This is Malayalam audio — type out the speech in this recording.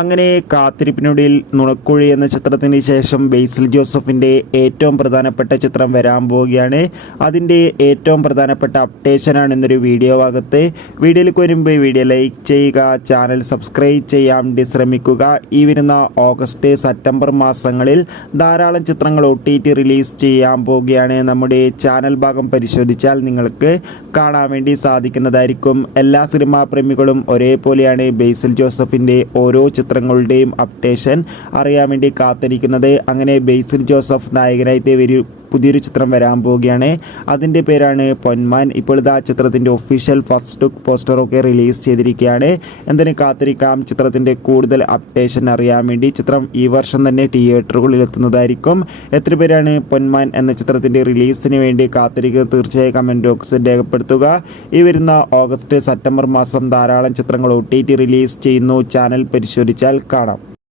അങ്ങനെ കാത്തിരിപ്പിനൊടുവിൽ നുണക്കുഴി എന്ന ചിത്രത്തിന് ശേഷം ബേസിൽ ജോസഫിൻ്റെ ഏറ്റവും പ്രധാനപ്പെട്ട ചിത്രം വരാൻ പോവുകയാണ്. അതിൻ്റെ ഏറ്റവും പ്രധാനപ്പെട്ട അപ്ഡേഷനാണ് ഇന്നൊരു വീഡിയോ ഭാഗത്ത്. വീഡിയോയിലേക്ക് വരുമ്പോൾ വീഡിയോ ലൈക്ക് ചെയ്യുക, ചാനൽ സബ്സ്ക്രൈബ് ചെയ്യാൻ വേണ്ടി ശ്രമിക്കുക. ഈ വരുന്ന ഓഗസ്റ്റ് സെപ്റ്റംബർ മാസങ്ങളിൽ ധാരാളം ചിത്രങ്ങൾ OTT റിലീസ് ചെയ്യാൻ പോവുകയാണ്. നമ്മുടെ ചാനൽ ഭാഗം പരിശോധിച്ചാൽ നിങ്ങൾക്ക് കാണാൻ വേണ്ടി സാധിക്കുന്നതായിരിക്കും. എല്ലാ സിനിമാ പ്രേമികളും ഒരേപോലെയാണ് ബേസിൽ ജോസഫിൻ്റെ ഓരോ ചിത്രങ്ങളുടെയും അപ്ഡേഷൻ അറിയാൻ വേണ്ടി കാത്തിരിക്കുന്നത്. അങ്ങനെ ബേസിൽ ജോസഫ് നായകനായിട്ട് പുതിയൊരു ചിത്രം വരാൻ പോവുകയാണ്. അതിൻ്റെ പേരാണ് പൊന്മാൻ. ഇപ്പോഴത്തെ ആ ചിത്രത്തിൻ്റെ ഒഫീഷ്യൽ ഫസ്റ്റ് ലുക്ക് പോസ്റ്ററൊക്കെ റിലീസ് ചെയ്തിരിക്കുകയാണ്. എന്തിനു കാത്തിരിക്കാം ചിത്രത്തിൻ്റെ കൂടുതൽ അപ്ഡേഷൻ അറിയാൻ വേണ്ടി. ചിത്രം ഈ വർഷം തന്നെ തിയേറ്ററുകളിൽ എത്തുന്നതായിരിക്കും. എത്ര പേരാണ് പൊന്മാൻ എന്ന ചിത്രത്തിൻ്റെ റിലീസിന് വേണ്ടി കാത്തിരിക്കുന്നത്? തീർച്ചയായും കമൻറ്റ് ബോക്സിൽ രേഖപ്പെടുത്തുക. ഈ വരുന്ന ഓഗസ്റ്റ് സെപ്റ്റംബർ മാസം ധാരാളം ചിത്രങ്ങൾ OTT റിലീസ് ചെയ്യുന്നു. ചാനൽ പരിശോധിച്ചാൽ കാണാം.